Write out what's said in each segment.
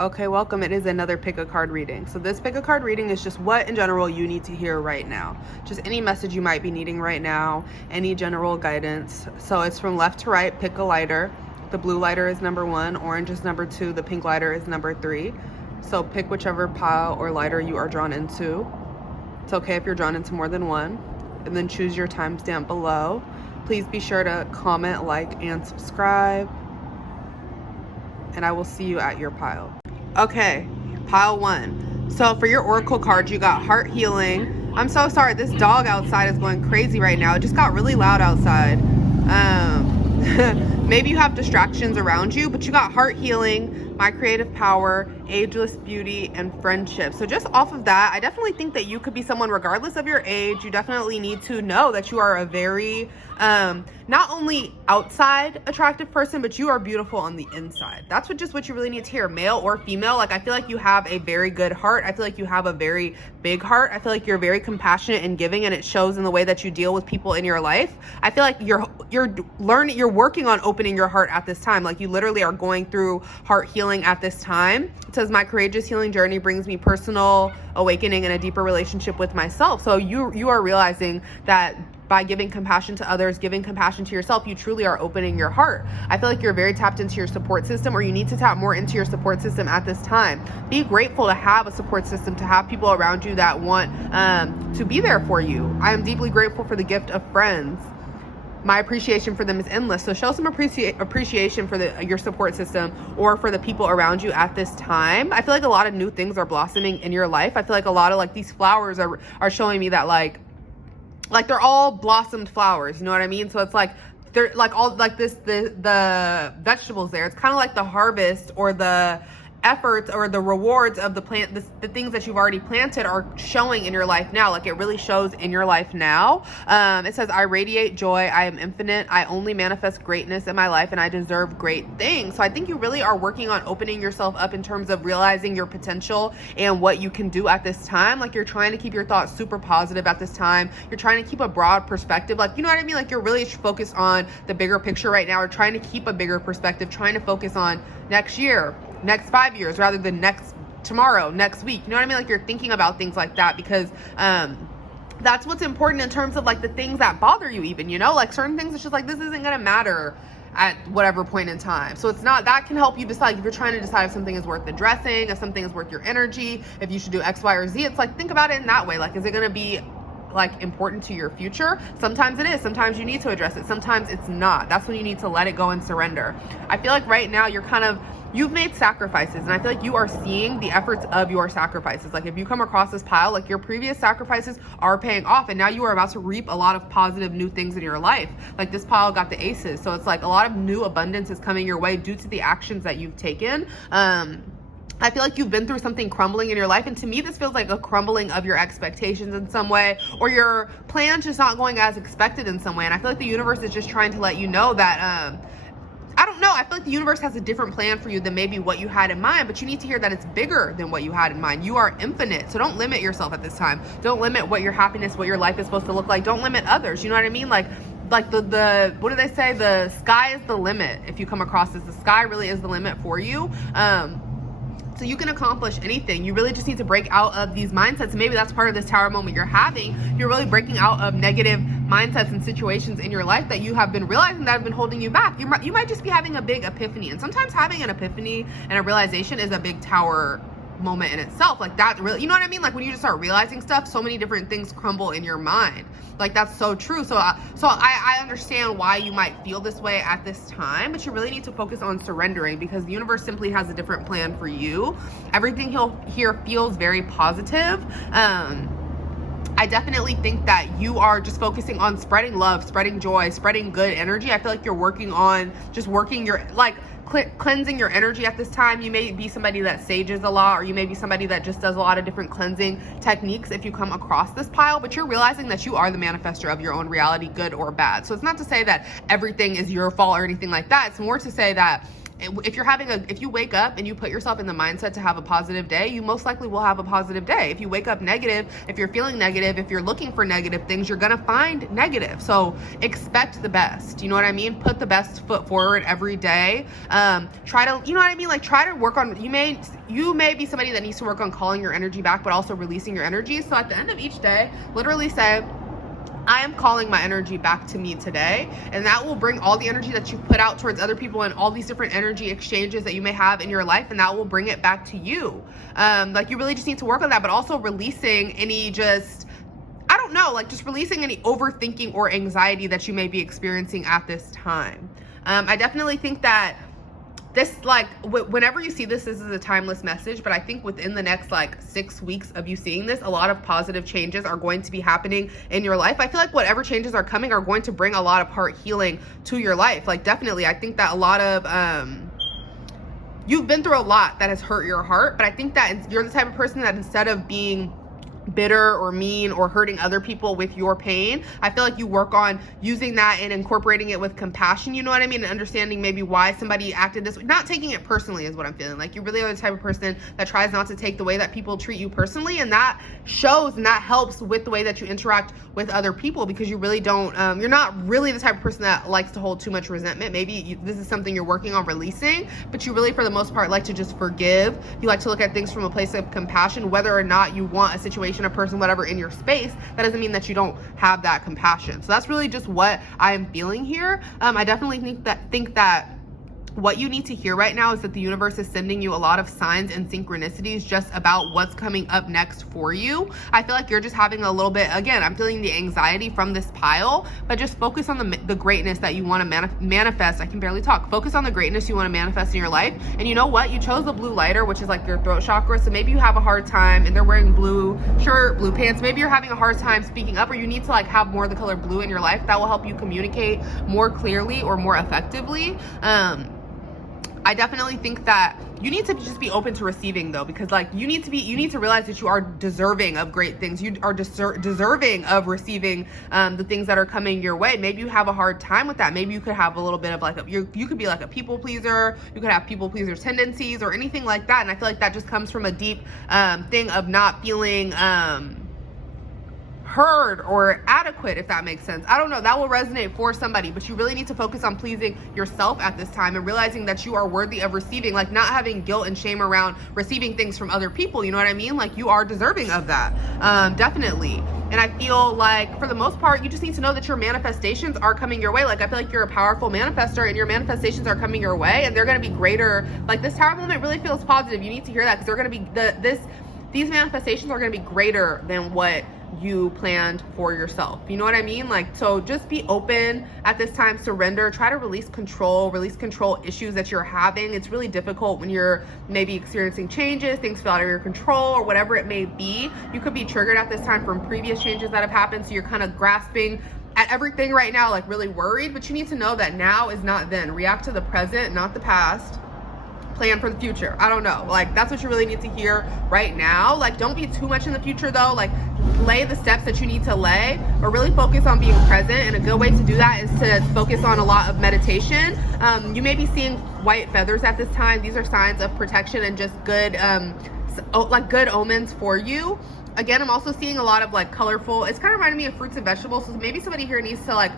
Okay, welcome. It is another pick a card reading. So this pick a card reading is just what in general you need to hear right now. Just any message you might be needing right now, any general guidance. So it's from left to right, pick a lighter. The blue lighter is number 1, orange is number 2, the pink lighter is number 3. So pick whichever pile or lighter you are drawn into. It's okay if you're drawn into more than one. And then choose your timestamp below. Please be sure to comment, like, and subscribe. And I will see you at your pile. Okay, pile 1. So for your oracle cards, you got heart healing. I'm so sorry, this dog outside is going crazy right now. It just got really loud outside. Maybe you have distractions around you, but you got heart healing, my creative power, ageless beauty, and friendship. So just off of that, I definitely think that you could be someone, regardless of your age, you definitely need to know that you are a very, not only outside attractive person, but you are beautiful on the inside. That's what you really need to hear, male or female. Like, I feel like you have a very good heart. I feel like you have a very big heart. I feel like you're very compassionate and giving, and it shows in the way that you deal with people in your life. I feel like you're working on opening your heart at this time. Like, you literally are going through heart healing at this time. It says, my courageous healing journey brings me personal awakening and a deeper relationship with myself. So you are realizing that by giving compassion to others, giving compassion to yourself, you truly are opening your heart. I feel like you're very tapped into your support system, or you need to tap more into your support system at this time. Be grateful to have a support system, to have people around you that want to be there for you. I am deeply grateful for the gift of friends. My appreciation for them is endless. So show some appreciation for your support system or for the people around you at this time. I feel like a lot of new things are blossoming in your life. I feel like a lot of like these flowers are showing me that like they're all blossomed flowers, you know what I mean? So it's like they're like all like the vegetables there. It's kind of like the harvest or the efforts or the rewards of the plant, the things that you've already planted are showing in your life now. Like, it really shows in your life now. It says, I radiate joy. I am infinite. I only manifest greatness in my life, and I deserve great things. So I think you really are working on opening yourself up in terms of realizing your potential and what you can do at this time. Like, you're trying to keep your thoughts super positive at this time. You're trying to keep a broad perspective. Like, you know what I mean? Like, you're really focused on the bigger picture right now, or trying to keep a bigger perspective, trying to focus on next year, next 5 years, rather than tomorrow, next week. You know what I mean? Like, you're thinking about things like that because that's what's important in terms of like the things that bother you, even, you know, like certain things, it's just like, this isn't gonna matter at whatever point in time. So it's not, that can help you decide if you're trying to decide if something is worth addressing, if something is worth your energy, if you should do X, Y, or Z. It's like, think about it in that way. Like, is it gonna be like important to your future? Sometimes it is. Sometimes you need to address it. Sometimes it's not. That's when you need to let it go and surrender. I feel like right now you've made sacrifices, and I feel like you are seeing the efforts of your sacrifices. Like, if you come across this pile, like, your previous sacrifices are paying off, and now you are about to reap a lot of positive new things in your life. Like, this pile got the aces, so it's like a lot of new abundance is coming your way due to the actions that you've taken. I feel like you've been through something crumbling in your life, and to me this feels like a crumbling of your expectations in some way, or your plans just not going as expected in some way. And I feel like the universe is just trying to let you know that I don't know, I feel like the universe has a different plan for you than maybe what you had in mind, but you need to hear that it's bigger than what you had in mind. You are infinite, so don't limit yourself at this time. Don't limit what your happiness, what your life is supposed to look like. Don't limit others, you know what I mean? Like the what do they say? The sky is the limit. If you come across this, the sky really is the limit for you. So you can accomplish anything. You really just need to break out of these mindsets. And maybe that's part of this tower moment you're having. You're really breaking out of negative mindsets and situations in your life that you have been realizing that have been holding you back. You might just be having a big epiphany. And sometimes having an epiphany and a realization is a big tower moment in itself. Like, that really, you know what I mean? Like, when you just start realizing stuff, so many different things crumble in your mind. Like, that's so true. So I understand why you might feel this way at this time, but you really need to focus on surrendering, because the universe simply has a different plan for you. Everything here feels very positive. I definitely think that you are just focusing on spreading love, spreading joy, spreading good energy. I feel like you're working on just working your, like, cleansing your energy at this time. You may be somebody that sages a lot, or you may be somebody that just does a lot of different cleansing techniques if you come across this pile, but you're realizing that you are the manifester of your own reality, good or bad. So it's not to say that everything is your fault or anything like that. It's more to say that if you wake up and you put yourself in the mindset to have a positive day, you most likely will have a positive day. If you wake up negative, if you're feeling negative, if you're looking for negative things, you're gonna find negative. So expect the best. You know what I mean? Put the best foot forward every day. Try to, you know what I mean? Like, try to work on, you may be somebody that needs to work on calling your energy back, but also releasing your energy. So at the end of each day, literally say, I am calling my energy back to me today, and that will bring all the energy that you put out towards other people and all these different energy exchanges that you may have in your life, and that will bring it back to you. Like, you really just need to work on that, but also releasing any just releasing any overthinking or anxiety that you may be experiencing at this time. I definitely think that this, like, whenever you see this is a timeless message, but I think within the next 6 weeks of you seeing this, a lot of positive changes are going to be happening in your life. I feel like whatever changes are coming are going to bring a lot of heart healing to your life. Like, definitely, I think that a lot of, you've been through a lot that has hurt your heart, but I think that you're the type of person that instead of being bitter or mean or hurting other people with your pain, I feel like you work on using that and incorporating it with compassion, you know what I mean, and understanding maybe why somebody acted this way, not taking it personally is what I'm feeling. Like, you really are the type of person that tries not to take the way that people treat you personally, and that shows and that helps with the way that you interact with other people, because you really don't, you're not really the type of person that likes to hold too much resentment. Maybe this is something you're working on releasing, but you really, for the most part, like to just forgive. You like to look at things from a place of compassion, whether or not you want a situation, a person, whatever in your space. That doesn't mean that you don't have that compassion. So that's really just what I'm feeling here. I definitely think that what you need to hear right now is that the universe is sending you a lot of signs and synchronicities just about what's coming up next for you. I feel like you're just having a little bit, again, I'm feeling the anxiety from this pile, but just focus on the greatness that you want to manifest. I can barely talk. Focus on the greatness you want to manifest in your life. And you know what? You chose the blue lighter, which is like your throat chakra. So maybe you have a hard time, and they're wearing blue shirt, blue pants. Maybe you're having a hard time speaking up, or you need to have more of the color blue in your life. That will help you communicate more clearly or more effectively. I definitely think that you need to just be open to receiving, though, because you need to realize that you are deserving of great things. You are deserving of receiving the things that are coming your way. Maybe you have a hard time with that. Maybe you could have a little bit of you could be like a people pleaser. You could have people pleaser tendencies or anything like that. And I feel like that just comes from a deep thing of not feeling heard or adequate, if that makes sense. I don't know, that will resonate for somebody, but you really need to focus on pleasing yourself at this time and realizing that you are worthy of receiving, not having guilt and shame around receiving things from other people, you know what I mean? You are deserving of that, definitely. And I feel like for the most part, you just need to know that your manifestations are coming your way. I feel like you're a powerful manifestor, and your manifestations are coming your way, and they're going to be greater. This Tower moment really feels positive. You need to hear that, because they're going to be these manifestations are going to be greater than what you planned for yourself. You know what I mean? So just be open at this time, surrender, try to release control issues that you're having. It's really difficult when you're maybe experiencing changes, things feel out of your control, or whatever it may be. You could be triggered at this time from previous changes that have happened, so you're kind of grasping at everything right now, really worried, but you need to know that now is not then. React to the present, not the past. Plan for the future. I don't know. That's what you really need to hear right now. Don't be too much in the future, though. Lay the steps that you need to lay, but really focus on being present. And a good way to do that is to focus on a lot of meditation. You may be seeing white feathers at this time. These are signs of protection and just good, good omens for you. Again, I'm also seeing a lot of colorful, it's kind of reminding me of fruits and vegetables. So maybe somebody here needs to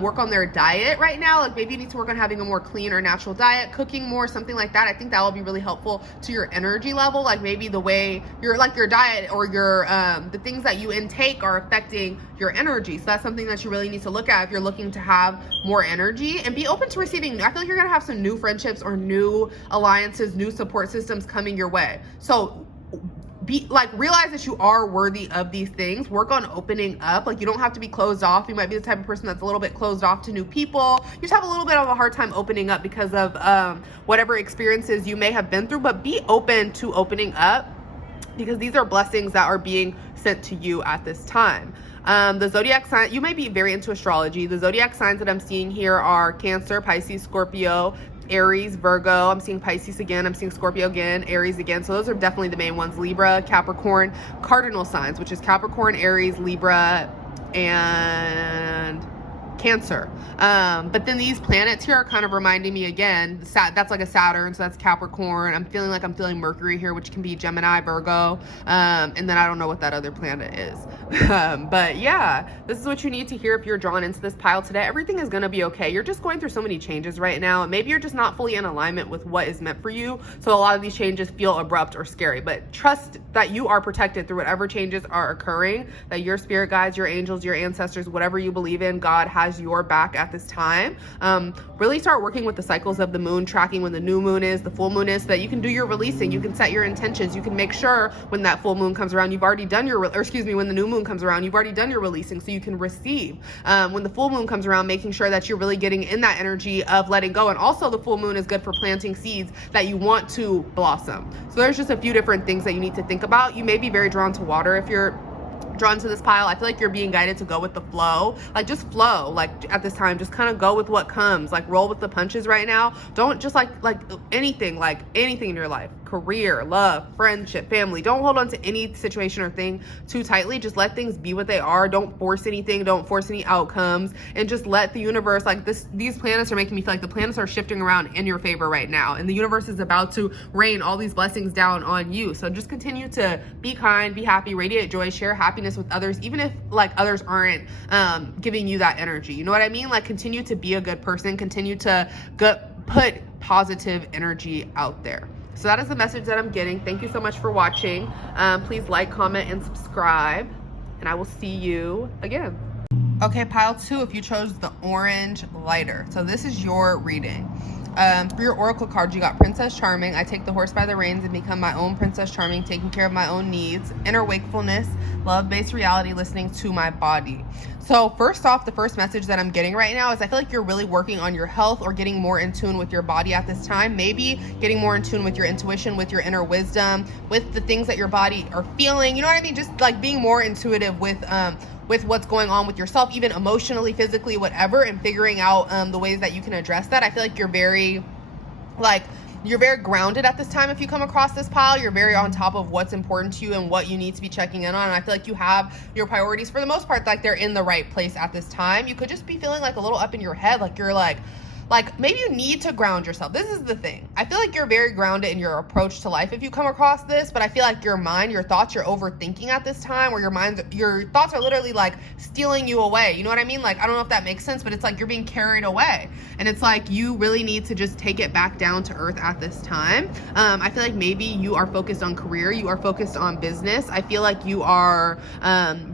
work on their diet right now. Maybe you need to work on having a more clean or natural diet, cooking more, something like that. I think that will be really helpful to your energy level. Maybe the way your diet or your the things that you intake are affecting your energy. So that's something that you really need to look at if you're looking to have more energy, and be open to receiving. I feel like you're gonna have some new friendships or new alliances, new support systems coming your way. So realize that you are worthy of these things. Work on opening up. You don't have to be closed off. You might be the type of person that's a little bit closed off to new people. You just have a little bit of a hard time opening up because of whatever experiences you may have been through, but be open to opening up, because these are blessings that are being sent to you at this time. The zodiac sign, you may be very into astrology. The zodiac signs that I'm seeing here are Cancer, Pisces, Scorpio, Aries, Virgo. I'm seeing Pisces again. I'm seeing Scorpio again, Aries again. So those are definitely the main ones. Libra, Capricorn, cardinal signs, which is Capricorn, Aries, Libra, and Cancer. But then these planets here are kind of reminding me again, that's like a Saturn, so that's Capricorn. I'm feeling Mercury here, which can be Gemini, Virgo, and then I don't know what that other planet is. But yeah, this is what you need to hear if you're drawn into this pile today. Everything is going to be okay. You're just going through so many changes right now. Maybe you're just not fully in alignment with what is meant for you, so a lot of these changes feel abrupt or scary, but trust that you are protected through whatever changes are occurring, that your spirit guides, your angels, your ancestors, whatever you believe in, God has your back at this time. Really start working with the cycles of the moon, tracking when the new moon is, the full moon is, so that you can do your releasing. You can set your intentions. You can make sure when that full moon comes around, you've already done your, when the new moon comes around, you've already done your releasing, so you can receive. When the full moon comes around, making sure that you're really getting in that energy of letting go. And also the full moon is good for planting seeds that you want to blossom. So there's just a few different things that you need to think about. You may be very drawn to water if you're drawn to this pile. I feel like you're being guided to go with the flow. Like, just flow. Like, at this time, just kind of go with what comes. Like, roll with the punches right now. Don't just like anything in your life, career, love, friendship, family. Don't hold on to any situation or thing too tightly. Just let things be what they are. Don't force anything. Don't force any outcomes, and just let the universe, these planets are making me feel like the planets are shifting around in your favor right now, and the universe is about to rain all these blessings down on you. So just continue to be kind, be happy, radiate joy, share happiness with others, even if others aren't giving you that energy. You know what I mean? Like, continue to be a good person, continue to put positive energy out there. So that is the message that I'm getting. Thank you so much for watching. Please like, comment, and subscribe, and I will see you again. Okay, pile 2, if you chose the orange lighter. So this is your reading. For your oracle cards, you got Princess Charming. I take the horse by the reins and become my own Princess Charming, taking care of my own needs. Inner wakefulness, love-based reality, listening to my body. So first off, the first message that I'm getting right now is I feel like you're really working on your health or getting more in tune with your body at this time. Maybe getting more in tune with your intuition, with your inner wisdom, with the things that your body are feeling. You know what I mean? Just like being more intuitive with what's going on with yourself, even emotionally, physically, whatever, and figuring out the ways that you can address that. I feel like you're very grounded at this time. If you come across this pile, you're very on top of what's important to you and what you need to be checking in on. And I feel like you have your priorities, for the most part, like they're in the right place at this time. You could just be feeling like a little up in your head, like you're like maybe you need to ground yourself. This is the thing. I feel like you're very grounded in your approach to life if you come across this, but I feel like your mind, your thoughts, you're overthinking at this time, where your thoughts are literally like stealing you away. You know what I mean? Like, I don't know if that makes sense, but it's like you're being carried away. And it's like you really need to just take it back down to earth at this time. I feel like maybe you are focused on career, you are focused on business. I feel like you are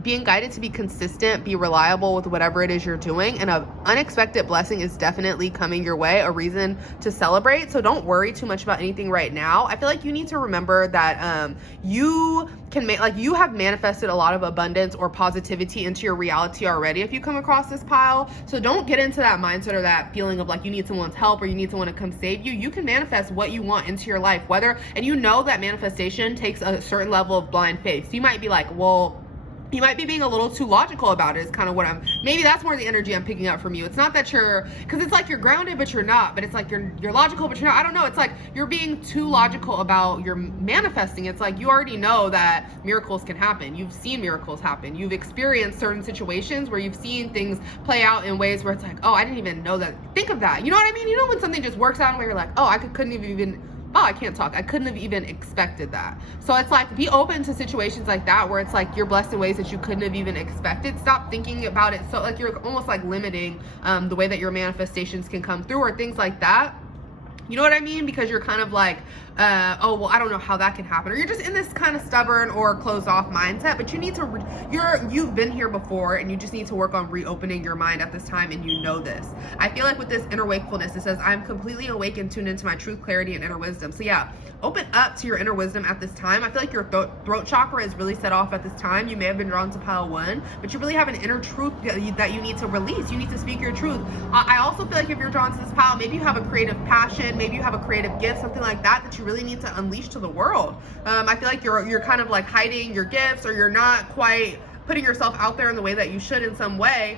being guided to be consistent, be reliable with whatever it is you're doing, and an unexpected blessing is definitely coming your way, a reason to celebrate. So don't worry too much about anything right now. I feel like you need to remember that you can you have manifested a lot of abundance or positivity into your reality already if you come across this pile. So don't get into that mindset or that feeling of like you need someone's help or you need someone to come save you. You can manifest what you want into your life, and you know that manifestation takes a certain level of blind faith. So you might be like, well, you might be being a little too logical about it, is kind of what maybe that's more the energy I'm picking up from you. It's not that because it's like you're grounded, but you're not, but it's like you're logical, but you're not. I don't know. It's like you're being too logical about your manifesting. It's like you already know that miracles can happen. You've seen miracles happen. You've experienced certain situations where you've seen things play out in ways where it's like, oh, I didn't even know that. Think of that. You know what I mean? You know when something just works out where you're like, oh, I couldn't have even expected that. So it's like, be open to situations like that where it's like you're blessed in ways that you couldn't have even expected. Stop thinking about it so like you're almost like limiting the way that your manifestations can come through or things like that. You know what I mean? Because you're kind of like, oh, well, I don't know how that can happen. Or you're just in this kind of stubborn or closed off mindset, but you need to, you've been here before, and you just need to work on reopening your mind at this time, and you know this. I feel like with this inner wakefulness, it says, I'm completely awake and tuned into my truth, clarity, and inner wisdom. So yeah, open up to your inner wisdom at this time. I feel like your throat chakra is really set off at this time. You may have been drawn to pile 1, but you really have an inner truth that you need to release. You need to speak your truth. I also feel like if you're drawn to this pile, maybe you have a creative passion, maybe you have a creative gift, something like that you really need to unleash to the world. I feel like you're kind of like hiding your gifts, or you're not quite putting yourself out there in the way that you should in some way.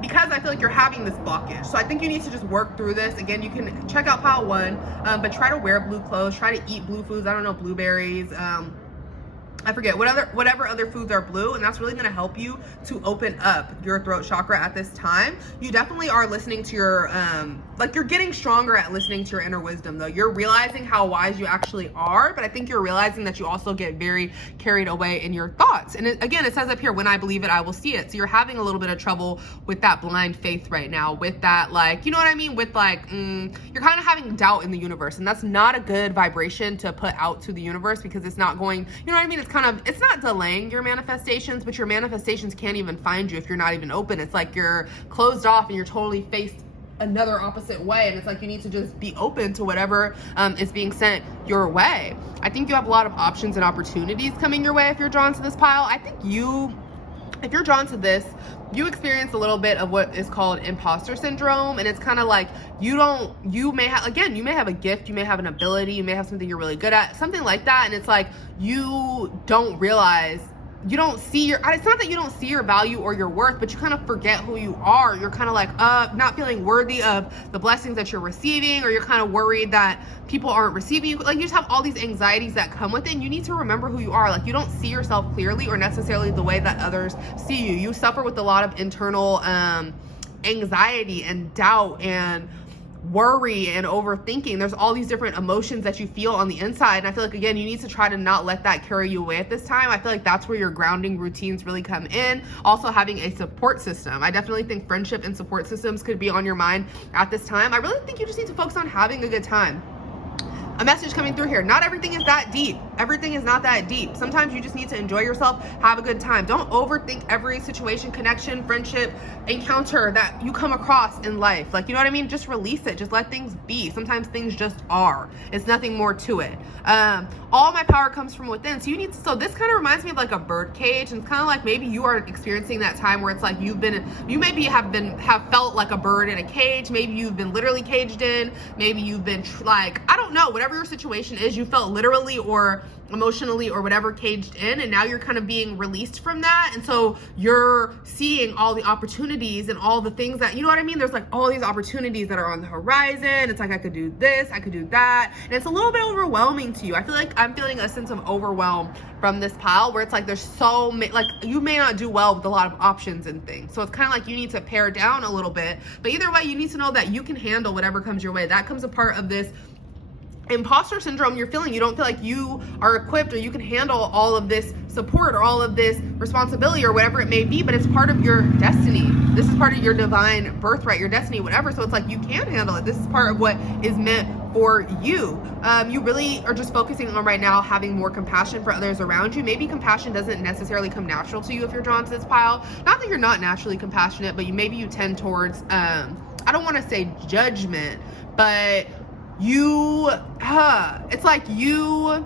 Because I feel like you're having this blockage. So I think you need to just work through this. Again, you can check out pile 1, but try to wear blue clothes, try to eat blue foods. I don't know, blueberries, I forget whatever other foods are blue, and that's really going to help you to open up your throat chakra at this time. You definitely are listening to your like you're getting stronger at listening to your inner wisdom, though. You're realizing how wise you actually are, but I think you're realizing that you also get very carried away in your thoughts. And again, it says up here, when I believe it, I will see it. So you're having a little bit of trouble with that blind faith right now, with that, like, you know what I mean, with like you're kind of having doubt in the universe, and that's not a good vibration to put out to the universe, because it's not going, you know what I mean, it's not delaying your manifestations, but your manifestations can't even find you if you're not even open. It's like you're closed off and you're totally faced another opposite way, and it's like you need to just be open to whatever is being sent your way. I think you have a lot of options and opportunities coming your way if you're drawn to this pile. I think if you're drawn to this, you experience a little bit of what is called imposter syndrome, and it's kind of like you may have a gift, you may have an ability, you may have something you're really good at, something like that, and it's like you don't realize, you don't see it's not that you don't see your value or your worth, but you kind of forget who you are. You're kind of like not feeling worthy of the blessings that you're receiving, or you're kind of worried that people aren't receiving you. Like, you just have all these anxieties that come with it, and you need to remember who you are. Like, you don't see yourself clearly or necessarily the way that others see you. You suffer with a lot of internal anxiety and doubt and worry and overthinking. There's all these different emotions that you feel on the inside, and I feel like, again, you need to try to not let that carry you away at this time. I feel like that's where your grounding routines really come in. Also, having a support system. I definitely think friendship and support systems could be on your mind at this time. I really think you just need to focus on having a good time. A message coming through here: not everything is that deep. Everything is not that deep. Sometimes you just need to enjoy yourself, have a good time. Don't overthink every situation, connection, friendship, encounter that you come across in life. Like, you know what I mean? Just release it. Just let things be. Sometimes things just are. It's nothing more to it. All my power comes from within. So this kind of reminds me of like a bird cage, and it's kind of like maybe you are experiencing that time where it's like you maybe have felt like a bird in a cage. Maybe you've been literally caged in. Maybe you've been like, I don't know, whatever your situation is, you felt literally or emotionally or whatever caged in, and now you're kind of being released from that, and so you're seeing all the opportunities and all the things that, you know what I mean, there's like all these opportunities that are on the horizon. It's like, I could do this, I could do that, and it's a little bit overwhelming to you. I feel like I'm feeling a sense of overwhelm from this pile, where it's like there's so many, like, you may not do well with a lot of options and things, so it's kind of like you need to pare down a little bit. But either way, you need to know that you can handle whatever comes your way. That comes a part of this imposter syndrome you're feeling. You don't feel like you are equipped or you can handle all of this support or all of this responsibility or whatever it may be, but it's part of your destiny. This is part of your divine birthright, your destiny, whatever. So it's like you can handle it. This is part of what is meant for you. You really are just focusing on right now having more compassion for others around you. Maybe compassion doesn't necessarily come natural to you if you're drawn to this pile. Not that you're not naturally compassionate, but maybe you tend towards I don't want to say judgment, but it's like you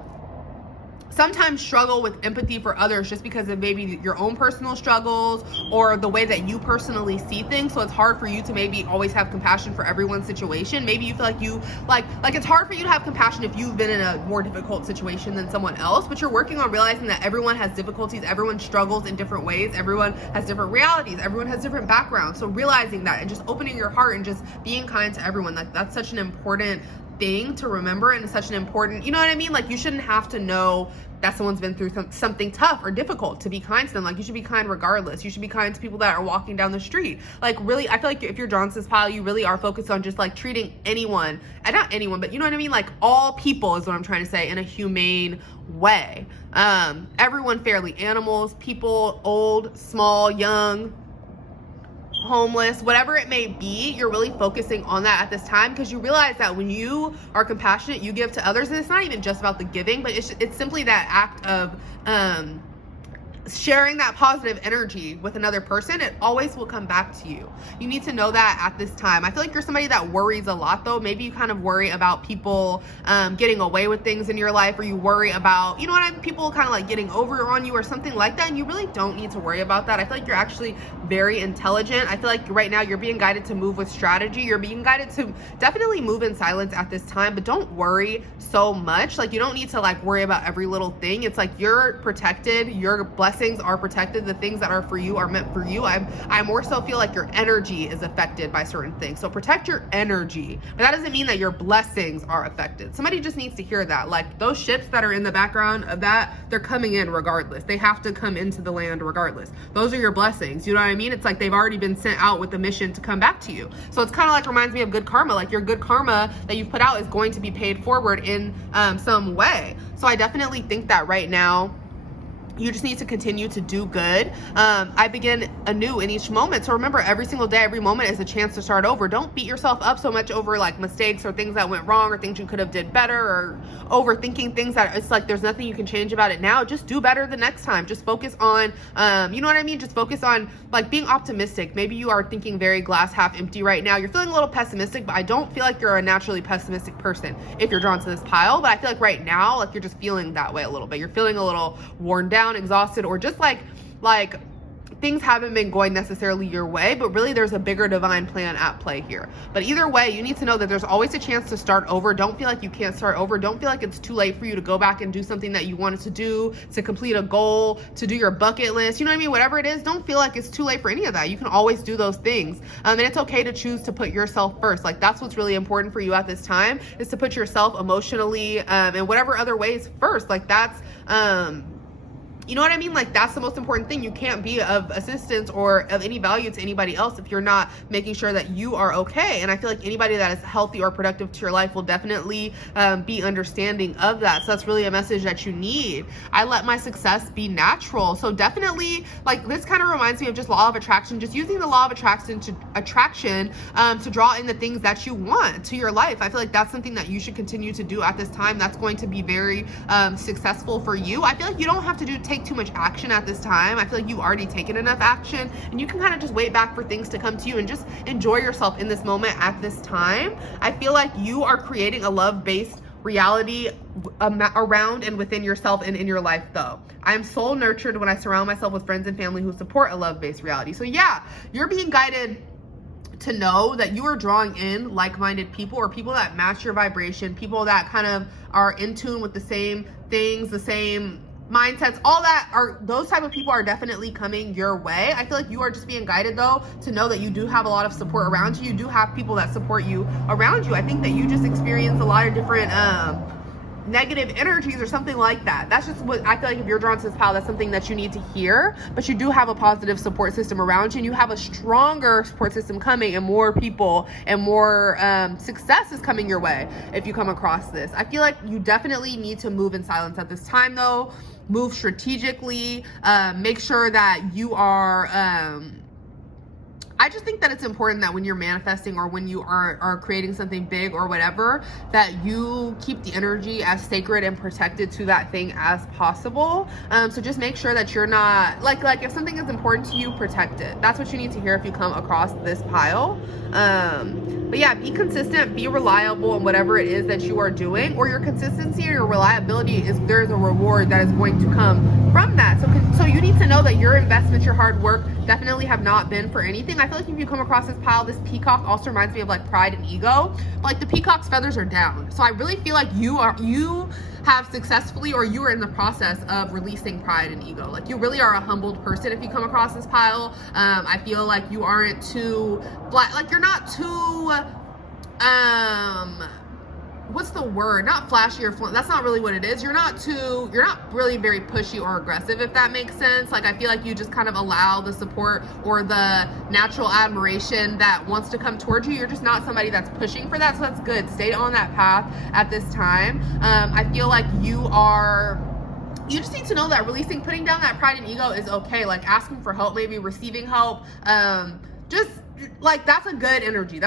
sometimes struggle with empathy for others just because of maybe your own personal struggles or the way that you personally see things. So it's hard for you to maybe always have compassion for everyone's situation. Maybe you feel like you like it's hard for you to have compassion if you've been in a more difficult situation than someone else, but you're working on realizing that everyone has difficulties, everyone struggles in different ways, everyone has different realities, everyone has different backgrounds. So realizing that and just opening your heart and just being kind to everyone, like, that's such an important thing to remember, and such an important, you know what I mean? Like, you shouldn't have to know that someone's been through something tough or difficult to be kind to them. Like, you should be kind regardless. You should be kind to people that are walking down the street. Like, really, I feel like if you're drawn to this pile, you really are focused on just like treating anyone, and not anyone, but you know what I mean? Like, all people is what I'm trying to say, in a humane way. Everyone fairly. Animals, people, old, small, young, homeless, whatever it may be, you're really focusing on that at this time, because you realize that when you are compassionate, you give to others, and it's not even just about the giving, but it's simply that act of sharing that positive energy with another person. It always will come back to you. You need to know that at this time. I feel like you're somebody that worries a lot, though. Maybe you kind of worry about people getting away with things in your life, or you worry about, you know what I mean, people kind of like getting over on you or something like that, and you really don't need to worry about that. I feel like you're actually very intelligent. I feel like right now you're being guided to move with strategy. You're being guided to definitely move in silence at this time, but don't worry so much. Like, you don't need to like worry about every little thing. It's like you're protected, your blessings blessings are protected. The things that are for you are meant for you. I more so feel like your energy is affected by certain things. So protect your energy. But that doesn't mean that your blessings are affected. Somebody just needs to hear that. Like those ships that are in the background of that, they're coming in regardless. They have to come into the land regardless. Those are your blessings. You know what I mean? It's like they've already been sent out with the mission to come back to you. So it's kind of like reminds me of good karma. Like your good karma that you've put out is going to be paid forward in some way. So I definitely think that right now, you just need to continue to do good. I begin anew in each moment. So remember, every single day, every moment is a chance to start over. Don't beat yourself up so much over like mistakes or things that went wrong or things you could have did better, or overthinking things that it's like there's nothing you can change about it now. Just do better the next time. Just focus on, you know what I mean? Just focus on like being optimistic. Maybe you are thinking very glass half empty right now. You're feeling a little pessimistic, but I don't feel like you're a naturally pessimistic person if you're drawn to this pile. But I feel like right now, like you're just feeling that way a little bit. You're feeling a little worn down, exhausted, or just like things haven't been going necessarily your way, but really there's a bigger divine plan at play here. But either way, you need to know that there's always a chance to start over. Don't feel like you can't start over. Don't feel like it's too late for you to go back and do something that you wanted to do, to complete a goal, to do your bucket list. You know what I mean? Whatever it is, don't feel like it's too late for any of that. You can always do those things. And it's okay to choose to put yourself first. Like that's what's really important for you at this time, is to put yourself emotionally and whatever other ways first. Like that's you know what I mean? Like that's the most important thing. You can't be of assistance or of any value to anybody else if you're not making sure that you are okay. And I feel like anybody that is healthy or productive to your life will definitely be understanding of that. So that's really a message that you need. I let my success be natural. So definitely, like this kind of reminds me of just law of attraction, just using the law of attraction to draw in the things that you want to your life. I feel like that's something that you should continue to do at this time. That's going to be very successful for you. I feel like you don't have to take too much action at this time. I feel like you've already taken enough action, and you can kind of just wait back for things to come to you and just enjoy yourself in this moment at this time. I feel like you are creating a love-based reality around and within yourself and in your life though. I am soul nurtured when I surround myself with friends and family who support a love-based reality. So yeah, you're being guided to know that you are drawing in like-minded people, or people that match your vibration, people that kind of are in tune with the same things, the same mindsets, all that. Are those type of people are definitely coming your way. I feel like you are just being guided though to know that you do have a lot of support around you. You do have people that support you around you. I think that you just experience a lot of different negative energies or something like that. That's just what I feel like. If you're drawn to this pile, that's something that you need to hear. But you do have a positive support system around you, and you have a stronger support system coming, and more people and more success is coming your way if you come across this. I feel like you definitely need to move in silence at this time though. Move strategically. Make sure that you are I just think that it's important that when you're manifesting or when you are creating something big or whatever, that you keep the energy as sacred and protected to that thing as possible. So just make sure that you're not like if something is important to you, protect it. That's what you need to hear if you come across this pile. But yeah, be consistent, be reliable in whatever it is that you are doing, or your consistency or your reliability there's a reward that is going to come from that. So you need to know that your investments, your hard work definitely have not been for anything. I feel like if you come across this pile, this peacock also reminds me of like pride and ego, but like the peacock's feathers are down. So I really feel like you have successfully, or you are in the process of releasing pride and ego. Like you really are a humbled person if you come across this pile. I feel like you aren't too like you're not too what's the word? Not flashy or that's not really what it is. You're not really very pushy or aggressive, if that makes sense. Like I feel like you just kind of allow the support or the natural admiration that wants to come towards you. You're just not somebody that's pushing for that. So that's good. Stay on that path at this time. I feel like you just need to know that putting down that pride and ego is okay. Like asking for help, maybe receiving help, just like that's a good energy.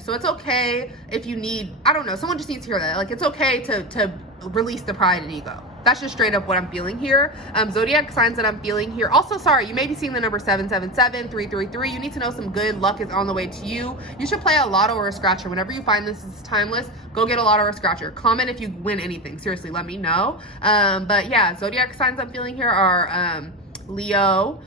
So it's okay if you need, I don't know, someone just needs to hear that. Like it's okay to release the pride and ego. That's just straight up what I'm feeling here. Zodiac signs that I'm feeling here. Also, sorry, you may be seeing the number 777, 333. You need to know some good luck is on the way to you. You should play a lotto or a scratcher. Whenever you find this is timeless, go get a lotto or a scratcher. Comment if you win anything. Seriously, let me know. But yeah, zodiac signs I'm feeling here are Leo,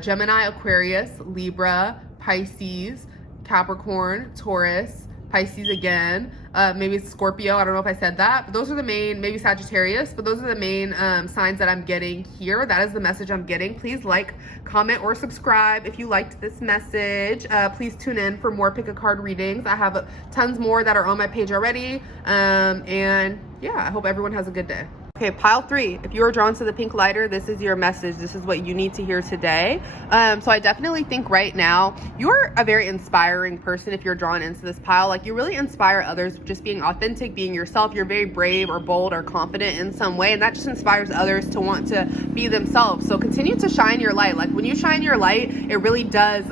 Gemini, Aquarius, Libra, Pisces, Capricorn, Taurus, Pisces again, maybe it's Scorpio, I don't know if I said that, but those are the main, maybe Sagittarius, but those are the main signs that I'm getting here. That is the message I'm getting. Please like, comment, or subscribe if you liked this message. Please tune in for more pick a card readings. I have tons more that are on my page already, and yeah, I hope everyone has a good day. Okay, pile 3. If you are drawn to the pink lighter, this is your message. This is what you need to hear today. So I definitely think right now you're a very inspiring person if you're drawn into this pile. Like, you really inspire others just being authentic, being yourself. You're very brave or bold or confident in some way, and that just inspires others to want to be themselves. So continue to shine your light. Like, when you shine your light, it really does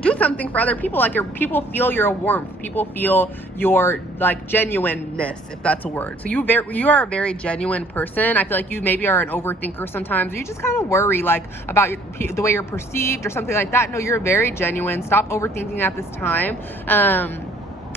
do something for other people. Like, people feel your warmth, people feel your like genuineness, if that's a word. So you are a very genuine person. I feel like you maybe are an overthinker sometimes. You just kind of worry like about the way you're perceived or something like that. No, you're very genuine. Stop overthinking at this time.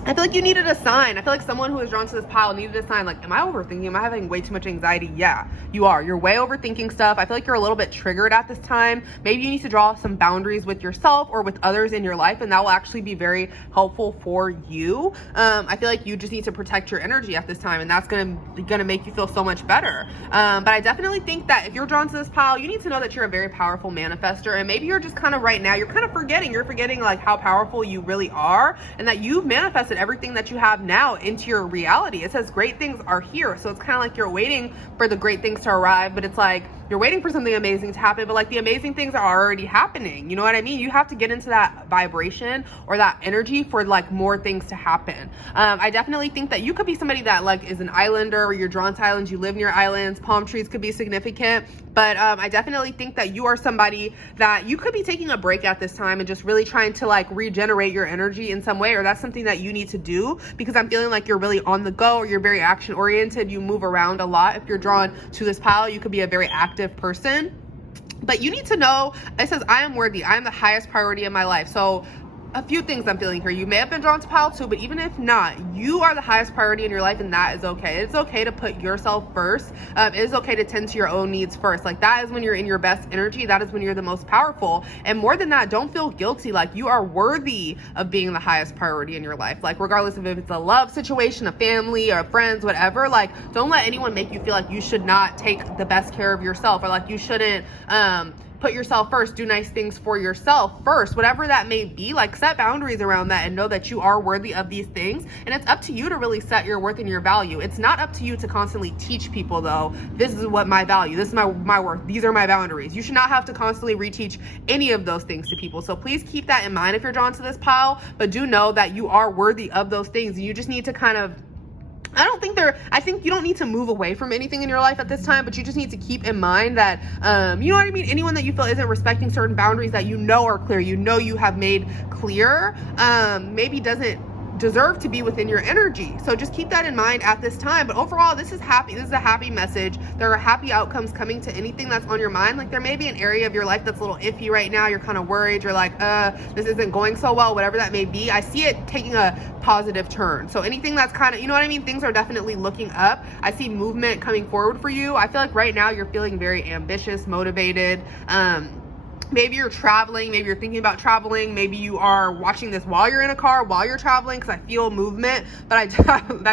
I feel like you needed a sign. I feel like someone who is drawn to this pile needed a sign. Like, am I overthinking? Am I having way too much anxiety? Yeah, you are. You're way overthinking stuff. I feel like you're a little bit triggered at this time. Maybe you need to draw some boundaries with yourself or with others in your life, and that will actually be very helpful for you. I feel like you just need to protect your energy at this time, and that's gonna make you feel so much better. But I definitely think that if you're drawn to this pile, you need to know that you're a very powerful manifester, and maybe you're just kind of right now, you're kind of forgetting like how powerful you really are, and that you've manifested everything that you have now into your reality. It says great things are here. So it's kind of like you're waiting for the great things to arrive, but it's like you're waiting for something amazing to happen, but like the amazing things are already happening. You know what I mean? You have to get into that vibration or that energy for like more things to happen. I definitely think that you could be somebody that like is an islander, or you're drawn to islands, you live near islands. Palm trees could be significant, but I definitely think that you are somebody that you could be taking a break at this time and just really trying to like regenerate your energy in some way, or that's something that you need to do, because I'm feeling like you're really on the go, or you're very action oriented. You move around a lot. If you're drawn to this pile, you could be a very active person, but you need to know, it says I am worthy. I am the highest priority in my life. So a few things I'm feeling here. You may have been drawn to pile 2, but even if not, you are the highest priority in your life, and that is okay. It's okay to put yourself first. It is okay to tend to your own needs first. Like, that is when you're in your best energy. That is when you're the most powerful. And more than that, don't feel guilty. Like, you are worthy of being the highest priority in your life. Like, regardless of if it's a love situation, a family, or friends, whatever, like, don't let anyone make you feel like you should not take the best care of yourself, or like you shouldn't put yourself first, do nice things for yourself first, whatever that may be. Like, set boundaries around that and know that you are worthy of these things. And it's up to you to really set your worth and your value. It's not up to you to constantly teach people, though, this is what my value, this is my worth, these are my boundaries. You should not have to constantly reteach any of those things to people. So please keep that in mind if you're drawn to this pile, but do know that you are worthy of those things. And you just need to kind of, I think you don't need to move away from anything in your life at this time, but you just need to keep in mind that, you know what I mean? Anyone that you feel isn't respecting certain boundaries that you know are clear, you know you have made clear, maybe doesn't deserve to be within your energy. So just keep that in mind at this time. But overall, this is happy. This is a happy message. There are happy outcomes coming to anything that's on your mind. Like, there may be an area of your life that's a little iffy right now. You're kind of worried. You're like, this isn't going so well, whatever that may be. I see it taking a positive turn. So anything that's kind of, you know what I mean? Things are definitely looking up. I see movement coming forward for you. I feel like right now you're feeling very ambitious, motivated. Maybe you're traveling, maybe you're thinking about traveling, maybe you are watching this while you're in a car, while you're traveling, because I feel movement, but I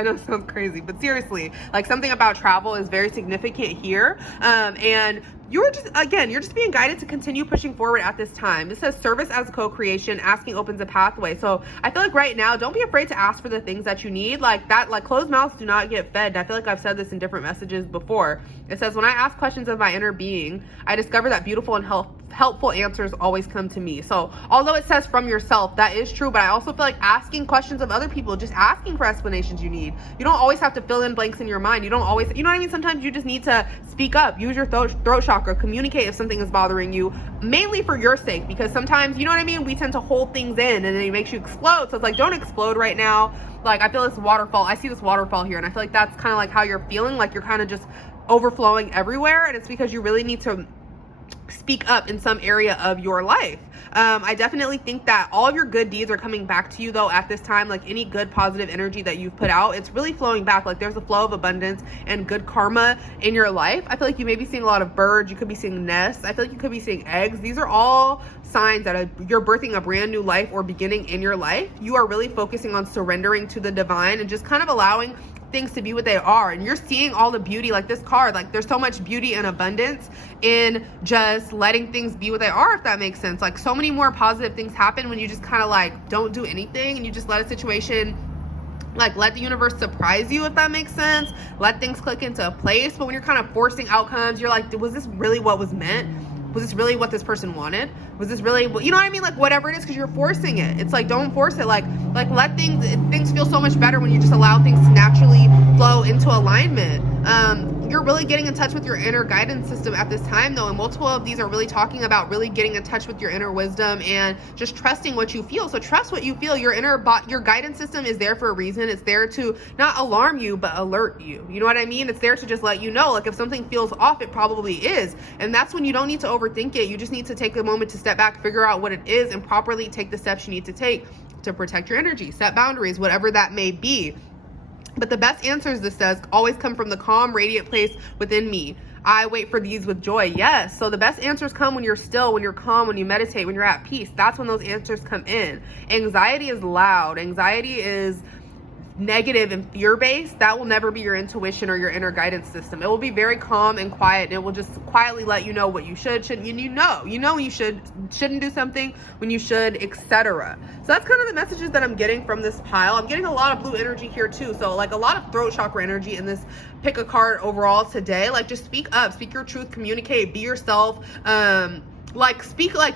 know it sounds crazy, but seriously, like, something about travel is very significant here. And you're just being guided to continue pushing forward at this time. This says service as a co-creation, asking opens a pathway. So I feel like right now, don't be afraid to ask for the things that you need. Like that, like, closed mouths do not get fed. And I feel like I've said this in different messages before. It says, when I ask questions of my inner being, I discover that beautiful and helpful answers always come to me. So although it says from yourself, that is true, but I also feel like asking questions of other people, just asking for explanations you need. You don't always have to fill in blanks in your mind. You don't always, you know what I mean? Sometimes you just need to speak up, use your throat chakra, communicate if something is bothering you, mainly for your sake, because sometimes, you know what I mean, we tend to hold things in and then it makes you explode. So it's like, don't explode right now. Like, I feel this waterfall. I see this waterfall here, and I feel like that's kind of like how you're feeling, like you're kind of just overflowing everywhere, and it's because you really need to speak up in some area of your life. I definitely think that all of your good deeds are coming back to you though at this time. Like any good positive energy that you've put out, it's really flowing back. Like there's a flow of abundance and good karma in your life. I feel like you may be seeing a lot of birds. You could be seeing nests. I feel like you could be seeing eggs. These are all signs that you're birthing a brand new life or beginning in your life. You are really focusing on surrendering to the divine and just kind of allowing things to be what they are. And you're seeing all the beauty, like this card, like there's so much beauty and abundance in just letting things be what they are, if that makes sense. Like so many more positive things happen when you just kind of like don't do anything and you just let a situation, like let the universe surprise you, if that makes sense. Let things click into a place. But when you're kind of forcing outcomes, you're like, was this really what was meant? Was this really what this person wanted? Was this really, you know what I mean? Like whatever it is, because you're forcing it. It's like, don't force it. Like let things feel so much better when you just allow things to naturally flow into alignment. You're really getting in touch with your inner guidance system at this time though. And multiple of these are really talking about really getting in touch with your inner wisdom and just trusting what you feel. So trust what you feel. Your your guidance system is there for a reason. It's there to not alarm you, but alert you. You know what I mean? It's there to just let you know, like if something feels off, it probably is. And that's when you don't need to overthink it. You just need to take a moment to step back, figure out what it is, and properly take the steps you need to take to protect your energy, set boundaries, whatever that may be. But the best answers, this says, always come from the calm, radiant place within me. I wait for these with joy. Yes. So the best answers come when you're still, when you're calm, when you meditate, when you're at peace. That's when those answers come in. Anxiety is loud. Anxiety is negative and fear-based. That will never be your intuition or your inner guidance system. It will be very calm and quiet, and it will just quietly let you know what you shouldn't, you know when you shouldn't do something, when you should, etc. So that's kind of the messages that I'm getting from this pile. I'm getting a lot of blue energy here too. So like a lot of throat chakra energy in this pick a card overall today. Like just speak up, speak your truth, communicate, be yourself.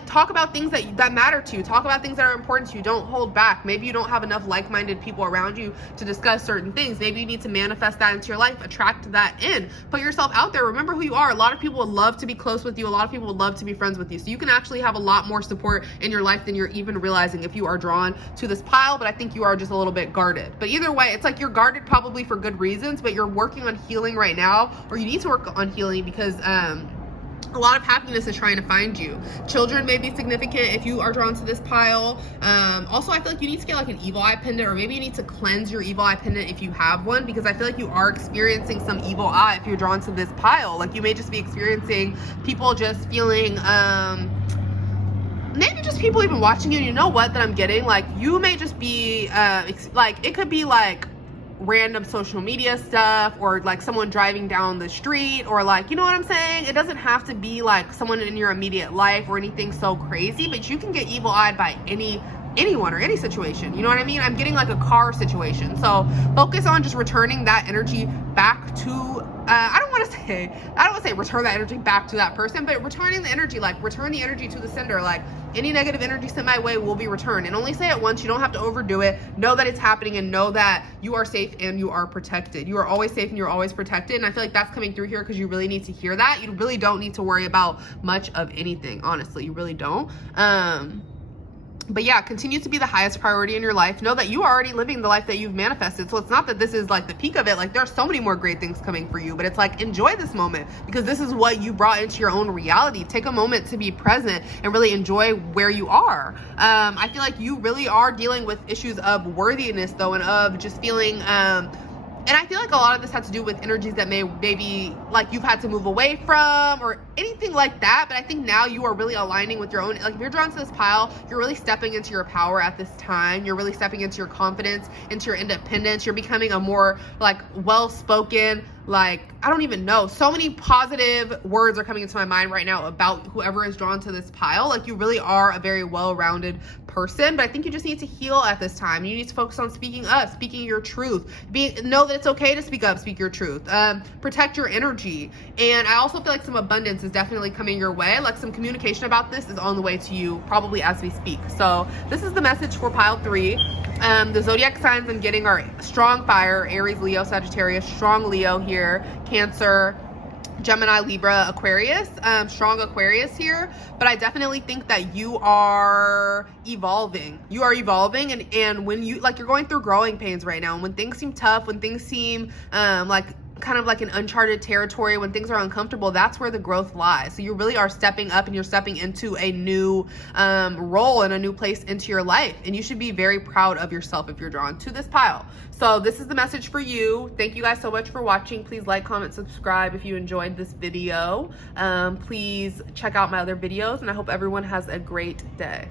Talk about things that matter to you. Talk about things that are important to you. Don't hold back. Maybe you don't have enough like-minded people around you to discuss certain things. Maybe you need to manifest that into your life, attract that in, put yourself out there. Remember who you are. A lot of people would love to be close with you. A lot of people would love to be friends with you. So you can actually have a lot more support in your life than you're even realizing if you are drawn to this pile. But I think you are just a little bit guarded. But either way, it's like you're guarded probably for good reasons, but you're working on healing right now, or you need to work on healing because a lot of happiness is trying to find you. Children may be significant if you are drawn to this pile. Also, I feel like you need to get like an evil eye pendant, or maybe you need to cleanse your evil eye pendant if you have one, because I feel like you are experiencing some evil eye if you're drawn to this pile. Like you may just be experiencing people just feeling, maybe just people even watching you. And you know what that I'm getting? Like you may just be, it could be like random social media stuff, or like someone driving down the street, or like, you know what I'm saying? It doesn't have to be like someone in your immediate life or anything so crazy, but you can get evil eyed by anyone or any situation. You know what I mean? I'm getting like a car situation. So focus on just returning that energy back to, I don't want to say return that energy back to that person, but returning the energy, like return the energy to the sender. Like any negative energy sent my way will be returned. And only say it once. You don't have to overdo it. Know that it's happening and know that you are safe and you are protected. You are always safe and you're always protected. And I feel like that's coming through here because you really need to hear that. You really don't need to worry about much of anything. Honestly, you really don't. But yeah, continue to be the highest priority in your life. Know that you are already living the life that you've manifested. So it's not that this is like the peak of it. Like there's so many more great things coming for you, but it's like, enjoy this moment because this is what you brought into your own reality. Take a moment to be present and really enjoy where you are. I feel like you really are dealing with issues of worthiness though, and of just feeling, and I feel like a lot of this has to do with energies that maybe like you've had to move away from or anything like that. But I think now you are really aligning with your own, like if you're drawn to this pile, you're really stepping into your power at this time. You're really stepping into your confidence, into your independence. You're becoming a more like well-spoken, like, I don't even know. So many positive words are coming into my mind right now about whoever is drawn to this pile. Like you really are a very well-rounded person, but I think you just need to heal at this time. You need to focus on speaking up, speaking your truth. Know that it's okay to speak up, speak your truth. Protect your energy. And I also feel like some abundance is definitely coming your way. Like some communication about this is on the way to you probably as we speak. So this is the message for pile 3. The zodiac signs I'm getting are strong fire, Aries, Leo, Sagittarius, strong Leo here, Cancer, Gemini, Libra, Aquarius, strong Aquarius here. But I definitely think that you are evolving. You are evolving, and when you, like, you're going through growing pains right now, and when things seem tough, when things seem like kind of like an uncharted territory, when things are uncomfortable, that's where the growth lies. So you really are stepping up and you're stepping into a new role and a new place into your life. And you should be very proud of yourself if you're drawn to this pile. So this is the message for you. Thank you guys so much for watching. Please like, comment, subscribe if you enjoyed this video. Please check out my other videos, and I hope everyone has a great day.